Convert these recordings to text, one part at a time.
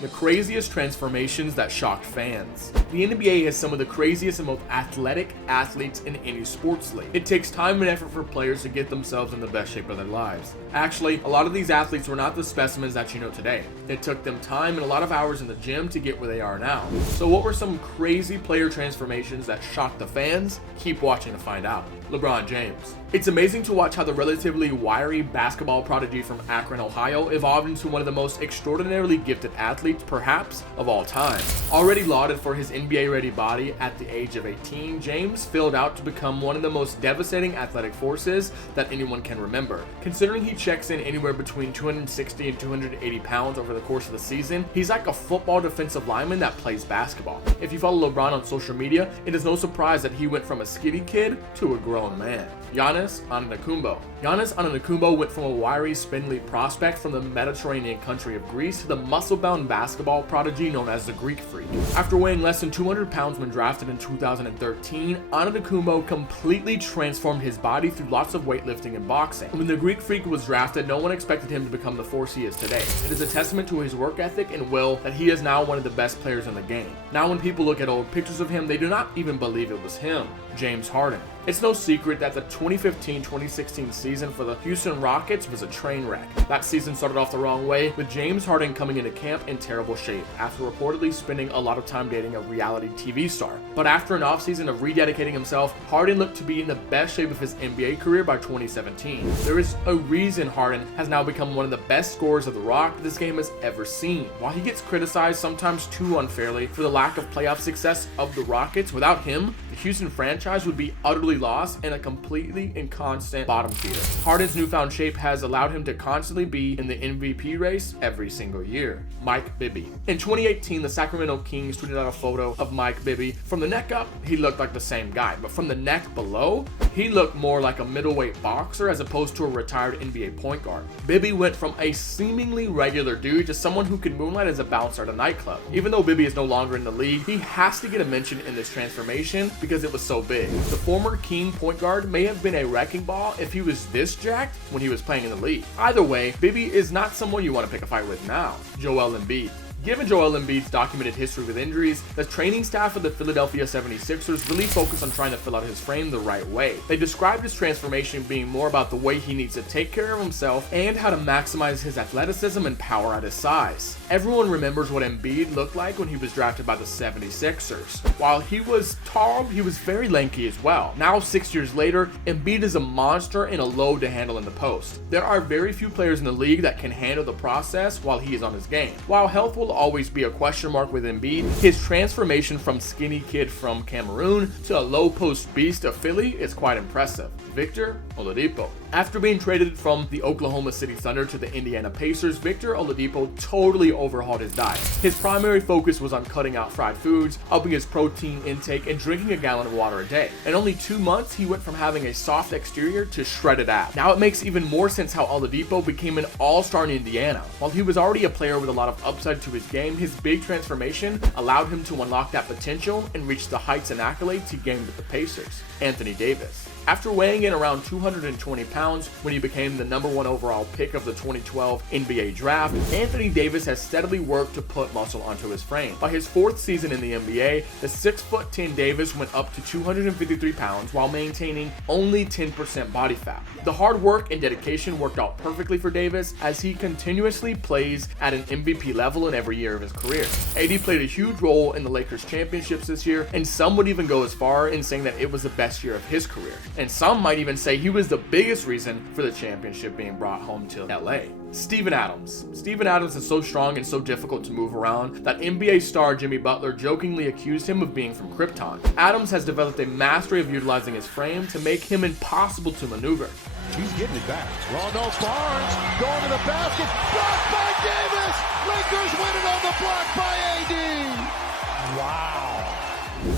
the craziest transformations that shocked fans. The NBA has some of the craziest and most athletic athletes in any sports league. It takes time and effort for players to get themselves in the best shape of their lives. Actually, a lot of these athletes were not the specimens that you know today. It took them time and a lot of hours in the gym to get where they are now. So what were some crazy player transformations that shocked the fans? Keep watching to find out. LeBron James. It's amazing to watch how the relatively wiry basketball prodigy from Akron, Ohio evolved into one of the most extraordinarily gifted athletes, perhaps, of all time. Already lauded for his NBA-ready body at the age of 18, James filled out to become one of the most devastating athletic forces that anyone can remember. Considering he checks in anywhere between 260 and 280 pounds over the course of the season, he's like a football defensive lineman that plays basketball. If you follow LeBron on social media, it is no surprise that he went from a skinny kid to a grown man. Giannis Antetokounmpo. Giannis Antetokounmpo went from a wiry, spindly prospect from the Mediterranean country of Greece to the muscle-bound basketball prodigy known as the Greek Freak. After weighing less than 200 pounds when drafted in 2013, Antetokounmpo completely transformed his body through lots of weightlifting and boxing. When the Greek Freak was drafted, no one expected him to become the force he is today. It is a testament to his work ethic and will that he is now one of the best players in the game. Now when people look at old pictures of him, they do not even believe it was him. James Harden. It's no secret that the 2015-2016 season for the Houston Rockets was a train wreck. That season started off the wrong way, with James Harden coming into camp in terrible shape after reportedly spending a lot of time dating a reality TV star. But after an offseason of rededicating himself, Harden looked to be in the best shape of his NBA career by 2017. There is a reason Harden has now become one of the best scorers of the Rock this game has ever seen. While he gets criticized sometimes too unfairly for the lack of playoff success of the Rockets, without him, the Houston franchise would be utterly lost and a completely inconstant bottom feeder. Harden's newfound shape has allowed him to constantly be in the MVP race every single year. Mike Bibby. In 2018, the Sacramento Kings tweeted out a photo of Mike Bibby. From the neck up, he looked like the same guy, but from the neck below, he looked more like a middleweight boxer as opposed to a retired NBA point guard. Bibby went from a seemingly regular dude to someone who could moonlight as a bouncer at a nightclub. Even though Bibby is no longer in the league, he has to get a mention in this transformation because it was so big. The former King point guard may have been a wrecking ball if he was this jacked when he was playing in the league. Either way, Bibby is not someone you want to pick a fight with now. Joel Embiid. Given Joel Embiid's documented history with injuries, the training staff of the Philadelphia 76ers really focused on trying to fill out his frame the right way. They described his transformation being more about the way he needs to take care of himself and how to maximize his athleticism and power at his size. Everyone remembers what Embiid looked like when he was drafted by the 76ers. While he was tall, he was very lanky as well. Now, 6 years later, Embiid is a monster and a load to handle in the post. There are very few players in the league that can handle the process while he is on his game. While health will always be a question mark with Embiid, his transformation from skinny kid from Cameroon to a low post beast of Philly is quite impressive. Victor Oladipo. After being traded from the Oklahoma City Thunder to the Indiana Pacers, Victor Oladipo totally overhauled his diet. His primary focus was on cutting out fried foods, upping his protein intake, and drinking a gallon of water a day. In only 2 months, he went from having a soft exterior to shredded abs. Now it makes even more sense how Oladipo became an all-star in Indiana. While he was already a player with a lot of upside to his game, his big transformation allowed him to unlock that potential and reach the heights and accolades he gained with the Pacers. Anthony Davis. After weighing in around 220 pounds when he became the #1 overall pick of the 2012 NBA draft, Anthony Davis has steadily worked to put muscle onto his frame. By his 4th season in the NBA, the 6'10" Davis went up to 253 pounds while maintaining only 10% body fat. The hard work and dedication worked out perfectly for Davis as he continuously plays at an MVP level in every year of his career. AD played a huge role in the Lakers championships this year, and some would even go as far in saying that it was the best year of his career. And some might even say he was the biggest reason for the championship being brought home to LA. Steven Adams. Steven Adams is so strong and so difficult to move around that NBA star Jimmy Butler jokingly accused him of being from Krypton. Adams has developed a mastery of utilizing his frame to make him impossible to maneuver. He's getting it back. Rondo Barnes going to the basket. Blocked by Davis. Lakers win it on the block by AD. Wow.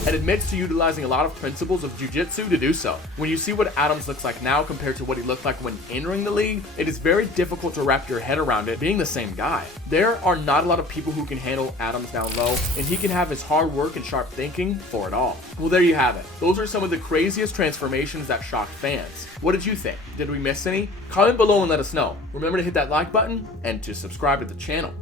And admits to utilizing a lot of principles of jiu-jitsu to do so. When you see what Adams looks like now compared to what he looked like when entering the league, it is very difficult to wrap your head around it being the same guy. There are not a lot of people who can handle Adams down low, and he can have his hard work and sharp thinking for it all. Well, there you have it. Those are some of the craziest transformations that shocked fans. What did you think? Did we miss any? Comment below and let us know. Remember to hit that like button and to subscribe to the channel.